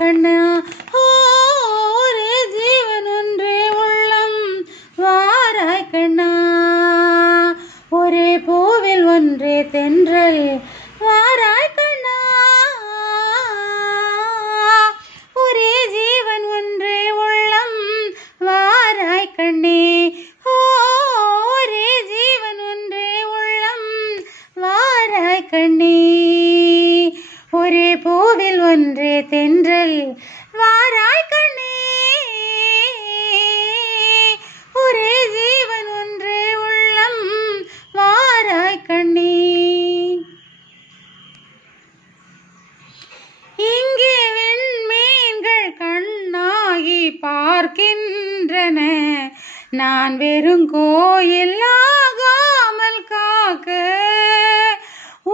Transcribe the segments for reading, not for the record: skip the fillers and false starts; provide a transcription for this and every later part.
கண்ணா ஒரே ஜீவன் ஒன்றே உள்ளம் வாராய் கண்ணா ஒரே பூவில் ஒன்றே தென்றல் வாராய் கண்ணா ஒரே ஜீவன் ஒன்றே உள்ளம் வாராய் கண்ணே ஒரே ஜீவன் ஒன்றே உள்ளம் வாராய் கண்ணே ஒரே பூவில் ஒன்றே தென்றல் வாராய் கண்ணே ஒரே ஜீவன் ஒன்றே உள்ளம் வாராய் கண்ணே இங்கே விண்மீன்கள் கண்ணாகி பார்க்கின்றன நான் வெறும் கோயில் ஆகாமல் காக்க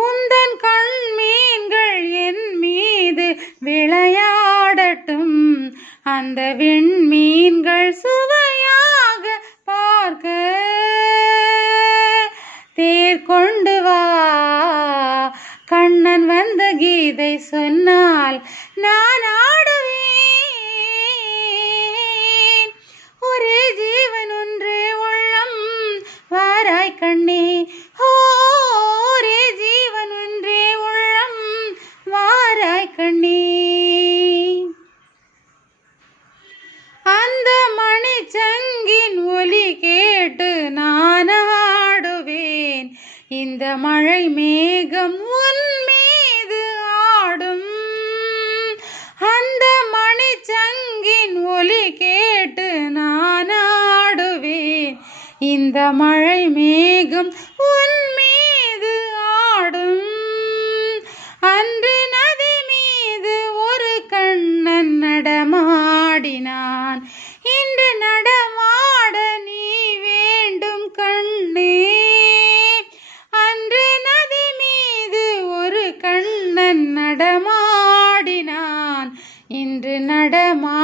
உந்தன் கண்மீன்கள் என் மீது விளையாடட்டும் அந்த விண்மீன்கள் சுவையாக பார்க்க தேர் கொண்டு வா கண்ணன் வந்த கீதை சொன்னால் நான் ஆடுவேன் ஒரே ஜீவன் ஒன்றே உள்ளம் வாராய் கண்ணே ஒரே ஜீவன் ஒன்றே உள்ளம் வாராய் கண்ணே அந்த மணிச்சங்கின் ஒலி கேட்டு நான் ஆடுவேன் இந்த மழை மேகம் உன் மீது ஆடும் அந்த மணிச்சங்கின் ஒலி கேட்டு நான் ஆடுவேன் இந்த மழை மேகம் உன் மீது ஆடும் அன்று நதி மீது ஒரு கண்ணன் நடமாடினான் இன்று நடமாட நீ வேண்டும் கண்ணே அன்று நதி மீது ஒரு கண்ணன் நடமாடினான் இன்று நடமா